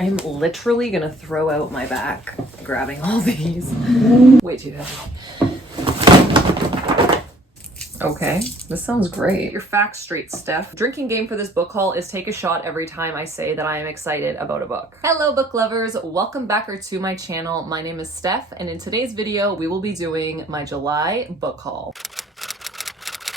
I'm literally gonna throw out my back grabbing all these. Way too heavy. Okay, this sounds great. Your facts straight, Steph. Drinking game for this book haul is take a shot every time I say that I am excited about a book. Hello book lovers, welcome back to my channel. My name is Steph, and in today's video, we will be doing my July book haul.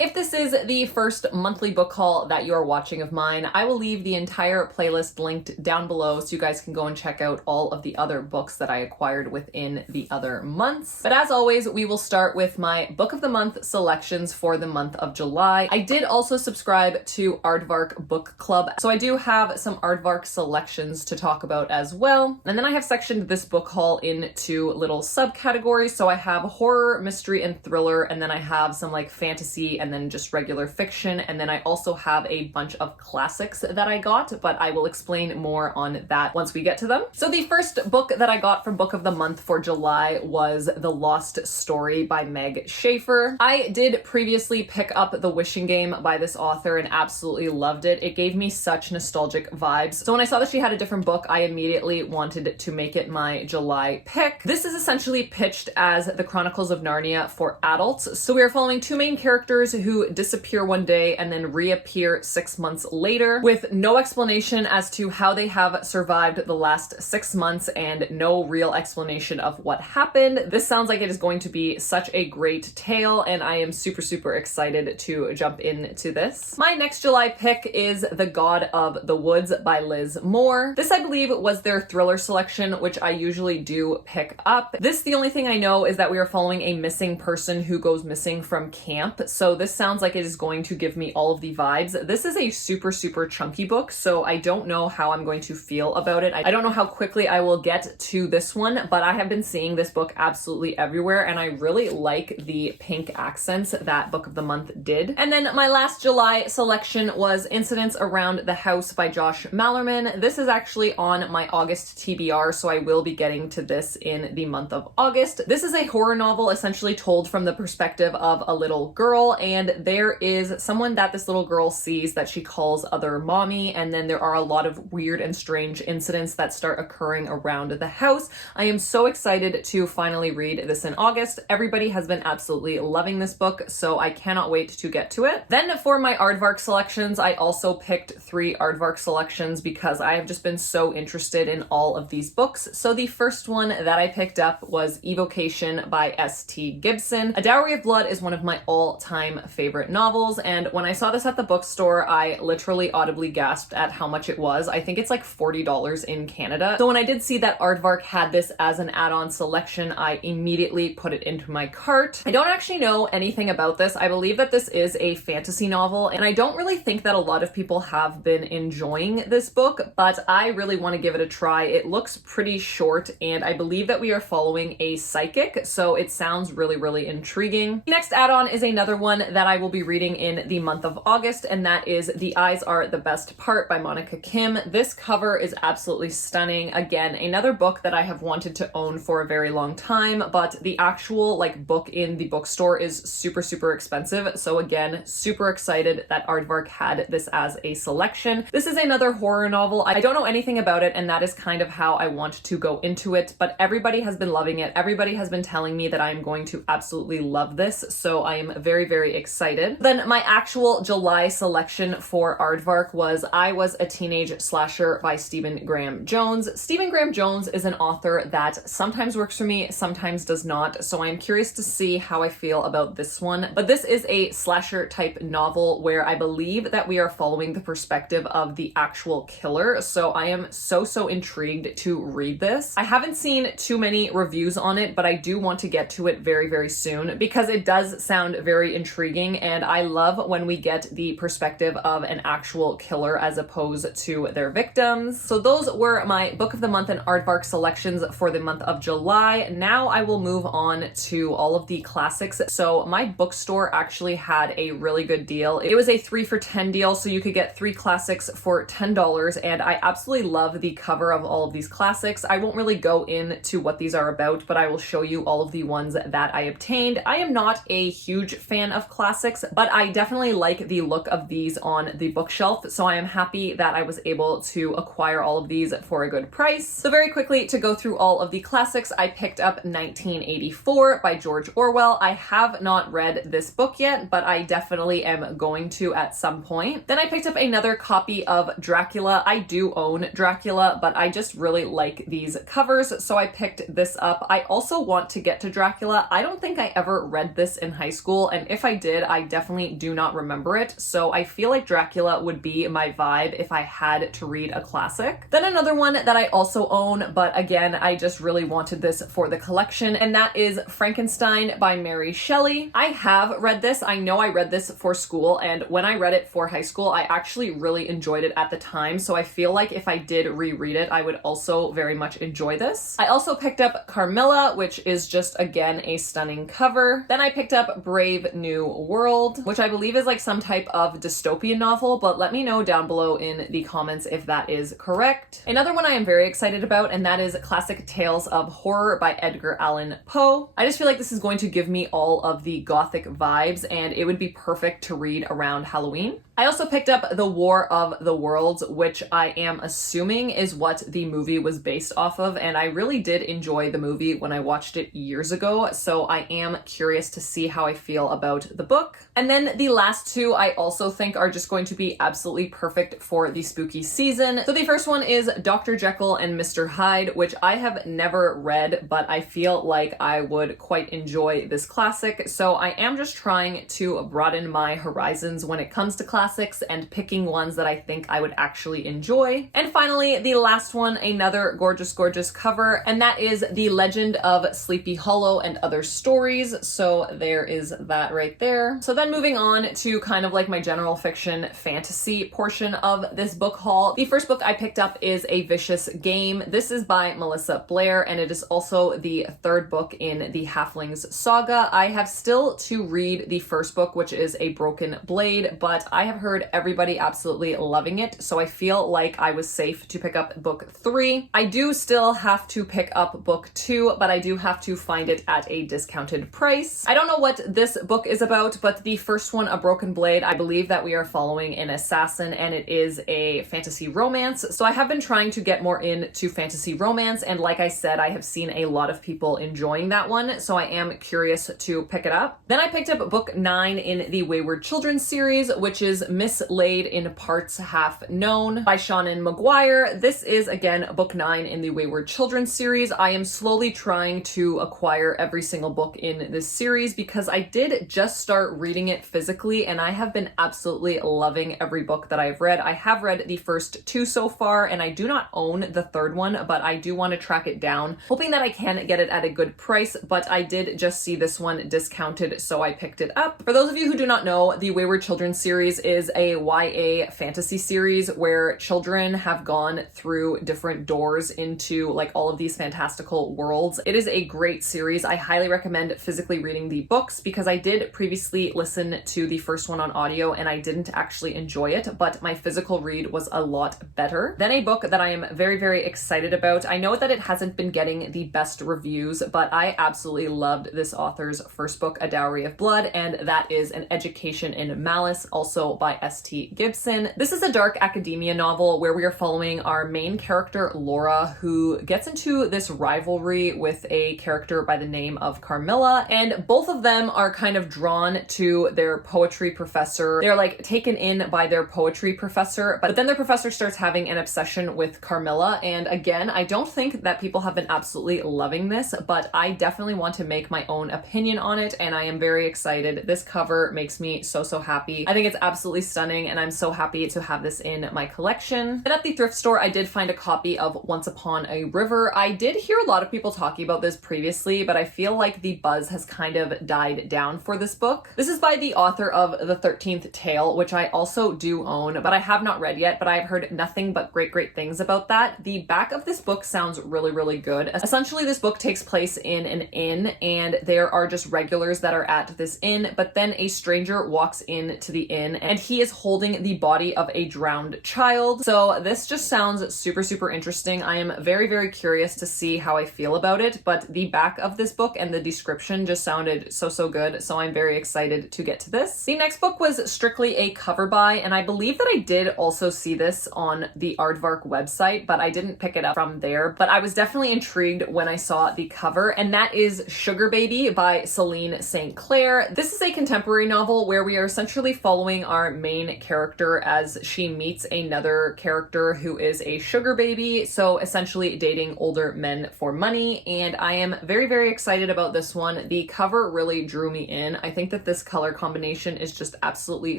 If this is the first monthly book haul that you're watching of mine, I will leave the entire playlist linked down below so you guys can go and check out all of the other books that I acquired within the other months. But as always, we will start with my book of the month selections for the month of July. I did also subscribe to Arvark Book Club, so I do have some Arvark selections to talk about as well. And then I have sectioned this book haul into little subcategories. So I have horror, mystery, and thriller, and then I have some like fantasy and then just regular fiction. And then I also have a bunch of classics that I got, but I will explain more on that once we get to them. So the first book that I got for book of the month for July was The Lost Story by Meg Schaefer. I did previously pick up The Wishing Game by this author and absolutely loved it. It gave me such nostalgic vibes. So when I saw that she had a different book, I immediately wanted to make it my July pick. This is essentially pitched as the Chronicles of Narnia for adults. So we are following two main characters who disappear one day and then reappear 6 months later with no explanation as to how they have survived the last 6 months and no real explanation of what happened. This sounds like it is going to be such a great tale, and I am super excited to jump into this. My next July pick is The God of the Woods by Liz Moore. This, I believe, was their thriller selection, which I usually do pick up. The only thing I know is that we are following a missing person who goes missing from camp. So this sounds like it is going to give me all of the vibes. This is a super chunky book, so I don't know how I'm going to feel about it. I don't know how quickly I will get to this one, but I have been seeing this book absolutely everywhere, and I really like the pink accents that Book of the Month did. And then my last July selection was Incidents Around the House by Josh Malerman. This is actually on my August TBR, so I will be getting to this in the month of August. This is a horror novel essentially told from the perspective of a little girl, and there is someone that this little girl sees that she calls other mommy, and then there are a lot of weird and strange incidents that start occurring around the house. I am so excited to finally read this in August. Everybody has been absolutely loving this book, so I cannot wait to get to it. Then for my Aardvark selections, I also picked 3 Aardvark selections because I have just been so interested in all of these books. So the first one that I picked up was Evocation by S.T. Gibson. A Dowry of Blood is one of my all-time favorite novels, and when I saw this at the bookstore, I literally audibly gasped at how much it was. I think it's like $40 in Canada. So when I did see that Aardvark had this as an add-on selection, I immediately put it into my cart. I don't actually know anything about this. I believe that this is a fantasy novel, and I don't really think that a lot of people have been enjoying this book, but I really want to give it a try. It looks pretty short, and I believe that we are following a psychic, so it sounds really intriguing. The next add-on is another one that I will be reading in the month of August, and that is The Eyes Are the Best Part by Monica Kim. This cover is absolutely stunning. Again, another book that I have wanted to own for a very long time, but the actual like book in the bookstore is super expensive. So again, super excited that Aardvark had this as a selection. This is another horror novel. I don't know anything about it, and that is kind of how I want to go into it, but everybody has been loving it. Everybody has been telling me that I am going to absolutely love this, so I am very excited. Then my actual July selection for Aardvark was I Was a Teenage Slasher by Stephen Graham Jones. Stephen Graham Jones is an author that sometimes works for me, sometimes does not, so I'm curious to see how I feel about this one. But this is a slasher type novel where I believe that we are following the perspective of the actual killer, so I am so intrigued to read this. I haven't seen too many reviews on it, but I do want to get to it very soon because it does sound very intriguing, and I love when we get the perspective of an actual killer as opposed to their victims. So those were my Book of the Month and Aardvark selections for the month of July. Now I will move on to all of the classics. So my bookstore actually had a really good deal. It was a 3 for $10 deal, so you could get 3 classics for $10, and I absolutely love the cover of all of these classics. I won't really go into what these are about, but I will show you all of the ones that I obtained. I am not a huge fan of classics, classics, but I definitely like the look of these on the bookshelf, so I am happy that I was able to acquire all of these for a good price. So very quickly, to go through all of the classics, I picked up 1984 by George Orwell. I have not read this book yet, but I definitely am going to at some point. Then I picked up another copy of Dracula. I do own Dracula, but I just really like these covers, so I picked this up. I also want to get to Dracula. I don't think I ever read this in high school, and if I did, I definitely do not remember it, so I feel like Dracula would be my vibe if I had to read a classic. Then another one that I also own, but again, I just really wanted this for the collection, and that is Frankenstein by Mary Shelley. I have read this. I know I read this for school, and when I read it for high school, I actually really enjoyed it at the time, so I feel like if I did reread it, I would also very much enjoy this. I also picked up Carmilla, which is just, again, a stunning cover. Then I picked up Brave New World, which I believe is like some type of dystopian novel, but let me know down below in the comments if that is correct. Another one I am very excited about, and that is Classic Tales of Horror by Edgar Allan Poe. I just feel like this is going to give me all of the gothic vibes, and it would be perfect to read around Halloween. I also picked up The War of the Worlds, which I am assuming is what the movie was based off of, and I really did enjoy the movie when I watched it years ago, so I am curious to see how I feel about the book. And then the last two I also think are just going to be absolutely perfect for the spooky season. So the first one is Dr. Jekyll and Mr. Hyde, which I have never read, but I feel like I would quite enjoy this classic, so I am just trying to broaden my horizons when it comes to classics and picking ones that I think I would actually enjoy. And finally, the last one, another gorgeous, gorgeous cover, and that is The Legend of Sleepy Hollow and Other Stories. So there is that right there. So then moving on to kind of like my general fiction fantasy portion of this book haul. The first book I picked up is A Vicious Game. This is by Melissa Blair, and it is also the third book in the Halflings saga. I have still to read the first book, which is A Broken Blade, but I have heard everybody absolutely loving it, so I feel like I was safe to pick up book 3. I do still have to pick up book 2, but I do have to find it at a discounted price. I don't know what this book is about, but the first one, A Broken Blade, I believe that we are following an assassin, and it is a fantasy romance, so I have been trying to get more into fantasy romance, and like I said, I have seen a lot of people enjoying that one, so I am curious to pick it up. Then I picked up book 9 in the Wayward Children series, which is Mislaid in Parts Half Known by Shannon McGuire. This is, again, book 9 in the Wayward Children series. I am slowly trying to acquire every single book in this series because I did just start reading it physically, and I have been absolutely loving every book that I've read. I have read the first 2 so far, and I do not own the third one, but I do want to track it down, hoping that I can get it at a good price, but I did just see this one discounted, so I picked it up. For those of you who do not know, the Wayward Children series is a YA fantasy series where children have gone through different doors into like all of these fantastical worlds. It is a great series. I highly recommend physically reading the books because I did previously listen to the first one on audio and I didn't actually enjoy it, but my physical read was a lot better. Then a book that I am very, very excited about. I know that it hasn't been getting the best reviews, but I absolutely loved this author's first book, A Dowry of Blood, and that is An Education in Malice, also by S.T. Gibson. This is a dark academia novel where we are following our main character, Laura, who gets into this rivalry with a character by the name of Carmilla, and both of them are kind of drawn to their poetry professor. They're like taken in by their poetry professor, but then their professor starts having an obsession with Carmilla, and again, I don't think that people have been absolutely loving this, but I definitely want to make my own opinion on it, and I am very excited. This cover makes me so happy. I think it's absolutely stunning, and I'm so happy to have this in my collection. And at the thrift store, I did find a copy of Once Upon a River. I did hear a lot of people talking about this previously, but I feel like the buzz has kind of died down for this book. This is by the author of The 13th Tale, which I also do own, but I have not read yet, but I've heard nothing but great things about that. The back of this book sounds really good. Essentially, this book takes place in an inn, and there are just regulars that are at this inn, but then a stranger walks into the inn, and he is holding the body of a drowned child. So this just sounds super, super interesting. I am very, very curious to see how I feel about it, but the back of this book and the description just sounded so, so good. So I'm very excited to get to this. The next book was strictly a cover buy, and I believe that I did also see this on the Arvark website, but I didn't pick it up from there. But I was definitely intrigued when I saw the cover, and that is Sugar Baby by Celine St. Clair. This is a contemporary novel where we are essentially following our main character as she meets another character who is a sugar baby, so essentially dating older men for money, and I am very, very excited about this one. The cover really drew me in. I think that this color combination is just absolutely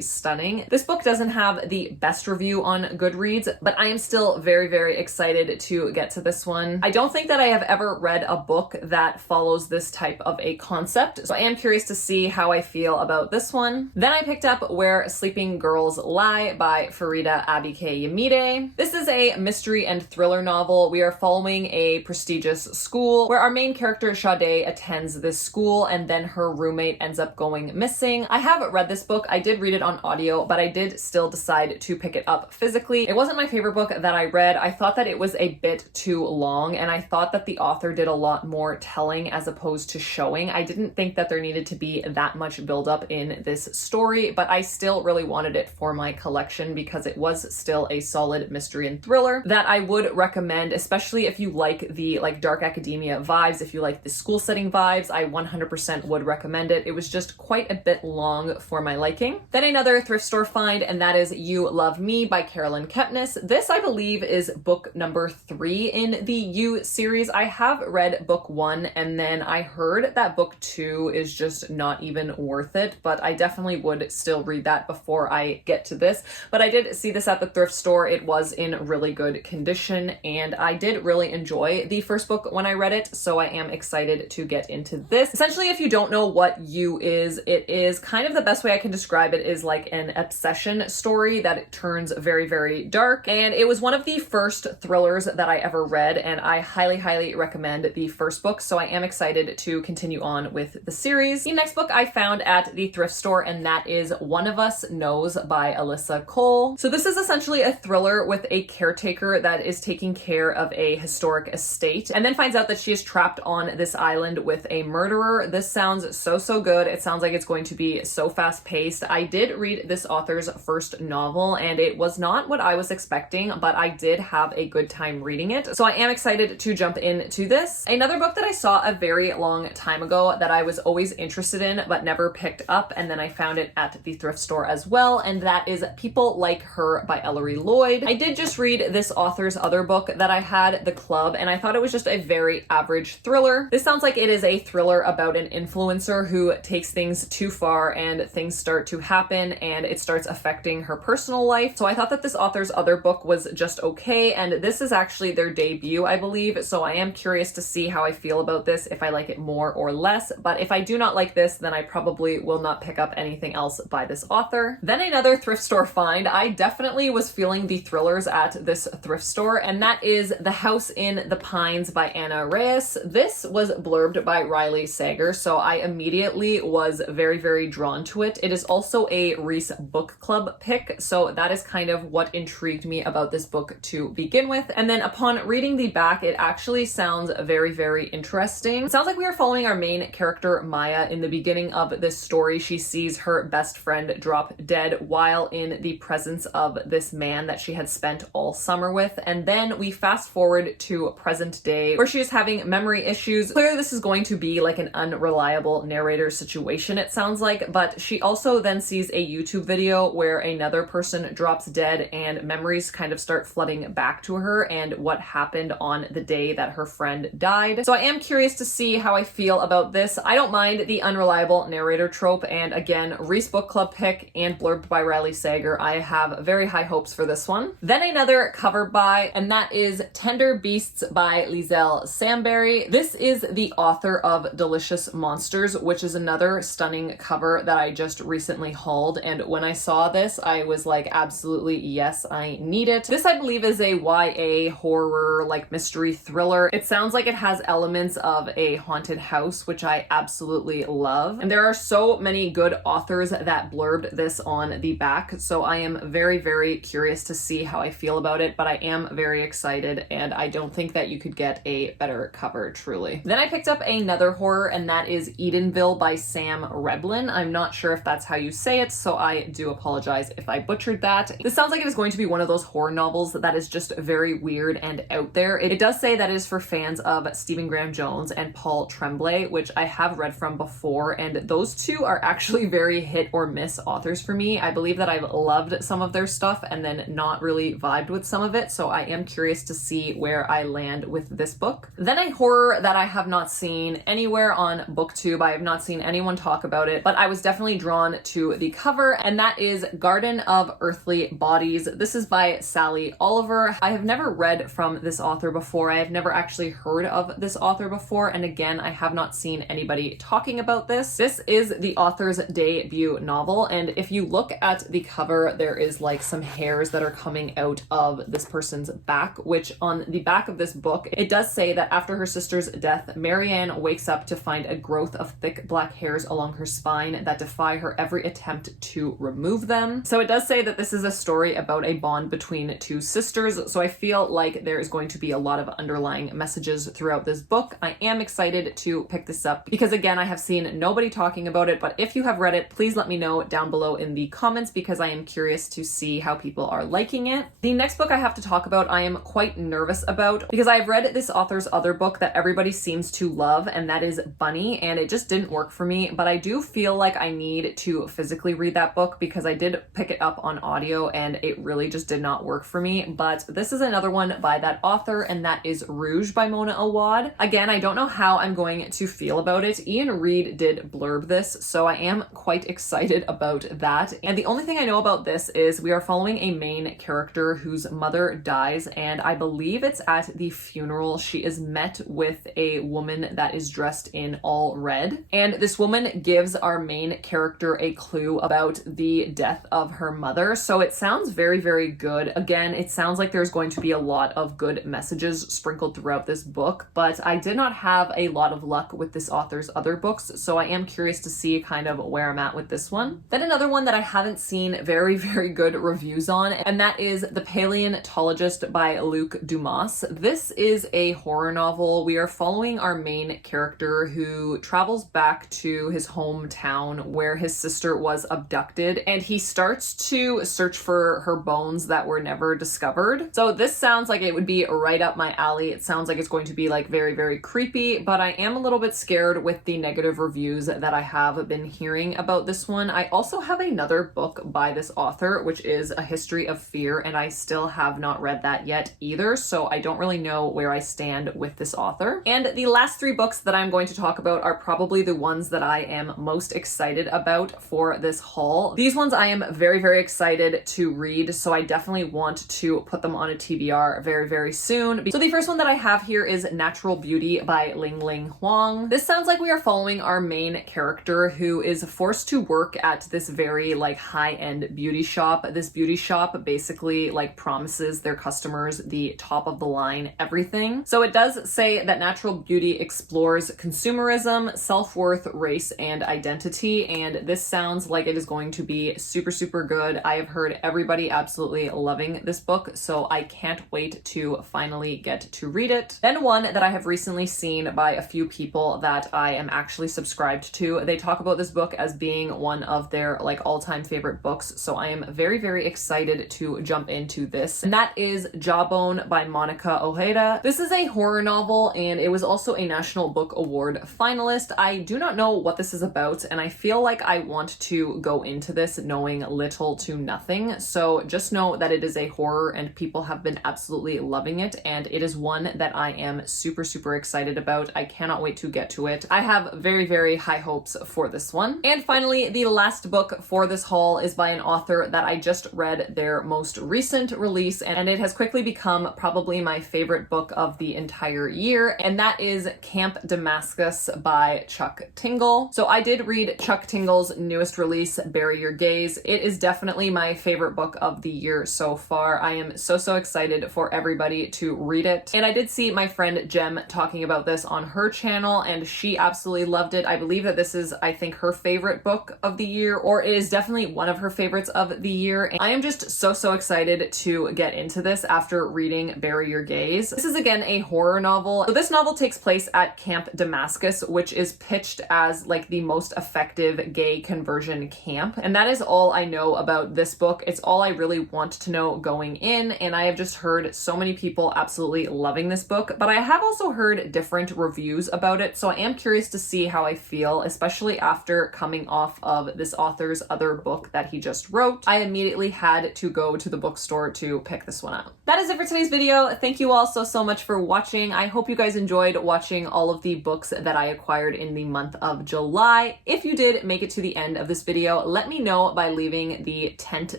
stunning. This book doesn't have the best review on Goodreads, but I am still very, very excited to get to this one. I don't think that I have ever read a book that follows this type of a concept, so I am curious to see how I feel about this one. Then I picked up Where Sleeping Girls Lie by Farida Abike-Yamide. This is a mystery and thriller novel. We are following a prestigious school where our main character Sade attends this school, and then her roommate ends up going missing. I have read this book. I did read it on audio, but I did still decide to pick it up physically. It wasn't my favorite book that I read. I thought that it was a bit too long, and I thought that the author did a lot more telling as opposed to showing. I didn't think that there needed to be that much buildup in this story, but I still really wanted it for my collection because it was still a solid mystery and thriller that I would recommend, especially if you like the dark academia vibes, if you like the school setting vibes. I 100% would recommend it. It was just quite a bit long for my liking. Then another thrift store find, and that is You Love Me by Carolyn Kepnes. This, I believe, is book number 3 in the You series. I have read book 1, and then I heard that book 2 is just not even worth it, but I definitely would still read that before I get to this. But I did see this at the thrift store. It was in really good condition, and I did really enjoy the first book when I read it, so I am excited to get into this. Essentially, if you don't know what You is, it is kind of the best way I can describe it is like an obsession story that it turns very, very dark, and it was one of the first thrillers that I ever read, and I highly, highly recommend the first book, so I am excited to continue on with the series. The next book I found at the thrift store, and that is One of Us Knows by Alyssa Cole. So this is essentially a thriller with a caretaker that is taking care of a historic estate and then finds out that she is trapped on this island with a murderer. This sounds so, so good. It sounds like it's going to be so fast paced. I did read this author's first novel, and it was not what I was expecting, but I did have a good time reading it. So I am excited to jump into this. Another book that I saw a very long time ago that I was always interested in but never picked up, and then I found it at the thrift store as well, and that is People Like Her by Ellery Lloyd. I did just read this author's other book that I had, The Club, and I thought it was just a very average thriller. This sounds like it is a thriller about an influencer who takes things too far and things start to happen and it starts affecting her personal life. So I thought that this author's other book was just okay, and this is actually their debut, I believe, so I am curious to see how I feel about this, if I like it more or less. But if I do not like this, then I probably will not pick up anything else by this author. Then another thrift store find. I definitely was feeling the thrillers at this thrift store, and that is The House in the Pines by Anna Reyes. This was blurbed by Riley Sager, so I immediately was very, very drawn to it. It is also a Reese Book Club pick, so that is kind of what intrigued me about this book to begin with. And then upon reading the back, it actually sounds very, very interesting. It sounds like we are following our main character, Maya. In the beginning of this story, she sees her best friend drop dead while in the presence of this man that she had spent all summer with. And then we fast forward to present day where she is having memory issues. Clearly this is going to be like an unreliable narrator situation, it sounds like, but she also then sees a YouTube video where another person drops dead and memories kind of start flooding back to her and what happened on the day that her friend died. So I am curious to see how I feel about this. I don't mind the unreliable narrator trope, and again, Reese Book Club pick and blurbed by Riley Sager. I have very high hopes for this one. Then another cover buy, and that is Tender Beasts by Liesl Samberry. This is the author of Delicious Monsters, which is another stunning cover that I just recently hauled, and when I saw this, I was like, absolutely yes, I need it. This, I believe, is a YA horror, like mystery thriller. It sounds like it has elements of a haunted house, which I absolutely love. And there are so many good authors that blurbed this on the back, so I am very, very curious to see how I feel about it, but I am very excited, and I don't think that you could get a better cover, truly. Then I picked up another horror, and that is Edenville by Sam Reblin. I'm not sure if that's how you say it, so I do apologize if I butchered that. This sounds like it is going to be one of those horror novels that is just very weird and out there. It does say that it is for fans of Stephen Graham Jones and Paul Tremblay, which I have read from before, and those two are actually very hit or miss authors for me. I believe that I've loved some of their stuff and then not really vibed with some of it, so I am curious to see where I land with this book. Then a horror that I have not seen anywhere on BookTube. I have not seen anyone talk about it, but I was definitely drawn to the cover, and that is Garden of Earthly Bodies. This is by Sally Oliver. I have never read from this author before. I have never actually heard of this author before, and again, I have not seen anybody talking about this. This is the author's debut novel, and if you look at the cover, there is like some hairs that are coming out of this person's back, which on the back of this book, it does say that after her sister's death, Marianne wakes up to find a growth of thick black hairs along her spine that defy her every attempt to remove them. So it does say that this is a story about a bond between two sisters, so I feel like there is going to be a lot of underlying messages throughout this book. I am excited to pick this up because again, I have seen nobody talking about it, but if you have read it, please let me know down below in the comments because I am curious to see how people are liking it. The next book I have to talk about, I am quite nervous about because I've read this author's other book that everybody seems to love, and that is Bunny, and it just didn't work for me, but I do feel like I need to physically read that book because I did pick it up on audio and it really just did not work for me. But this is another one by that author, and that is Rouge by Mona Awad. Again, I don't know how I'm going to feel about it. Ian Reid did blurb this, so I am quite excited about that. And the only thing I know about this is we are following a main character whose mother dies, and I believe it's at the funeral she is met with a woman that is dressed in all red. And this woman gives our main character a clue about the death of her mother. So it sounds very, very good. Again, it sounds like there's going to be a lot of good messages sprinkled throughout this book, but I did not have a lot of luck with this author's other books, so I am curious to see kind of where I'm at with this one. Then another one that I haven't seen very, very good reviews on, and that is The Paleontologist by Luc Dumas. This is a horror novel. We are following our main character who travels back to his hometown where his sister was abducted, and he starts to search for her bones that were never discovered. So this sounds like it would be right up my alley. It sounds like it's going to be like very, very creepy, but I am a little bit scared with the negative reviews that I have been hearing about this one. I also have another book by this author, which is A History of Fear, and I still have not read that yet either, so I don't really know where I stand with this author. And the last three books that I'm going to talk about are probably the ones that I am most excited about for this haul. These ones I am very, very excited to read, so I definitely want to put them on a TBR very, very soon. So the first one that I have here is Natural Beauty by Ling Ling Huang. This sounds like we are following our main character who is forced to work at this very like high-end beauty shop. This beauty shop basically like promises their customers the top of the line everything. So it does say that Natural Beauty explores consumerism, self-worth, race, and identity, and this sounds like it is going to be super, super good. I have heard everybody absolutely loving this book, so I can't wait to finally get to read it. Then one that I have recently seen by a few people that I am actually subscribed to. They talk about this book as being one of their like all-time favorite books, so I am very, very excited to jump into this, and that is Jawbone by Monica Ojeda. This is a horror novel, and it was also a National Book Award finalist. I do not know what this is about, and I feel like I want to go into this knowing little to nothing, so just know that it is a horror and people have been absolutely loving it, and it is one that I am super, super excited about. I cannot wait to get to it. I have very, very high hopes for this one. And finally, the last book for this haul is by an author that I just read their most recent release, and it has quickly become probably my favorite book of the entire year, and that is Camp Damascus by Chuck Tingle. So I did read Chuck Tingle's newest release, Bury Your Gaze. It is definitely my favorite book of the year so far. I am so, so excited for everybody to read it. And I did see my friend Jem talking about this on her channel, and she absolutely loved it. I believe that this is, I think, her favorite book of the year, or it is definitely one of her favorites of the year. And I am just so excited to get into this after reading Bury Your Gaze. This is again a horror novel. So this novel takes place at Camp Damascus, which is pitched as like the most effective gay conversion camp. And that is all I know about this book. It's all I really want to know going in. And I have just heard so many people absolutely loving this book, but I have also heard different reviews about it. So I am curious to see how I feel, especially after coming off of this author's other book that he just wrote. I immediately had to go to the bookstore to pick this one up. That is it for today's video. Thank you all so much for watching. I hope you guys enjoyed watching all of the books that I acquired in the month of July. If you did make it to the end of this video, let me know by leaving the tent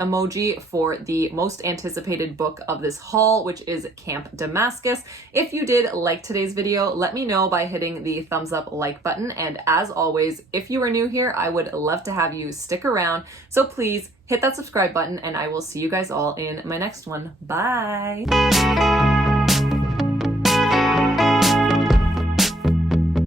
emoji for the most anticipated book of this haul, which is Camp Damascus. If you did like today's video, let me know by hitting the thumbs up like button. And as always, if you are new here, I would love to have you stick around. So please hit that subscribe button and I will see you guys all in my next one. Bye.